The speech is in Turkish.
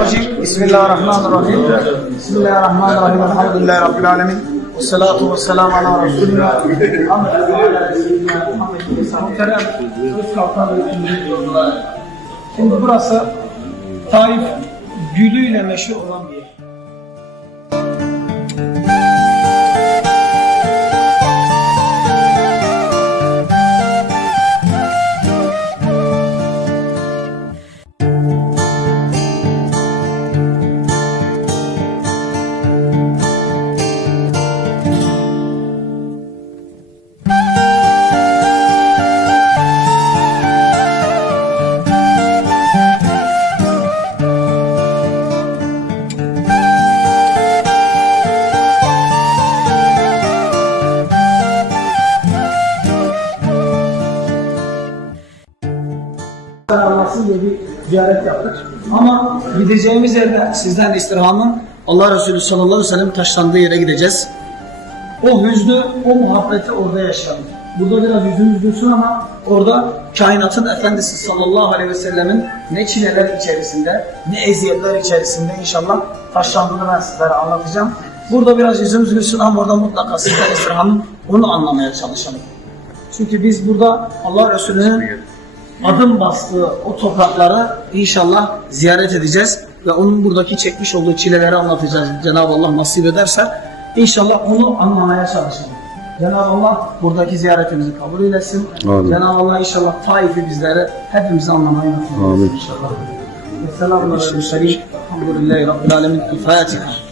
Bismillahirrahmanirrahim. Bismillahirrahmanirrahim. Bismillahirrahmanirrahim. Elhamdülillahi Rabbil alemin. Salatu ve ala Resulina Şimdi burası Taif gülüyle meşhur olan bir yer. Allah'sın diye bir ziyaret yaptık. Ama gideceğimiz yerde sizden istirhamım Allah Resulü sallallahu aleyhi ve sellem taşlandığı yere gideceğiz. O hüznü, o muhabbeti orada yaşayalım. Burada biraz yüzümüz gülsün ama orada kainatın efendisi sallallahu aleyhi ve sellemin ne çileler içerisinde, ne eziyetler içerisinde inşallah taşlandığını ben sizlere anlatacağım. Burada biraz yüzümüz gülsün ama orada mutlaka sizden istirhamım onu anlamaya çalışalım. Çünkü biz burada Allah Resulü'nün adım bastığı o toprakları inşallah ziyaret edeceğiz ve onun buradaki çekmiş olduğu çileleri anlatacağız. Cenab-ı Allah nasip ederse inşallah onu anlamaya çalışalım. Cenab-ı Allah buradaki ziyaretimizi kabul eylesin. Cenab-ı Allah inşallah Taif'i bizlere hepimizi anlamaya nasip Amin. inşallah. Selamun aleyküm. Elhamdülillahi Rabbil Alemin. El Fatiha.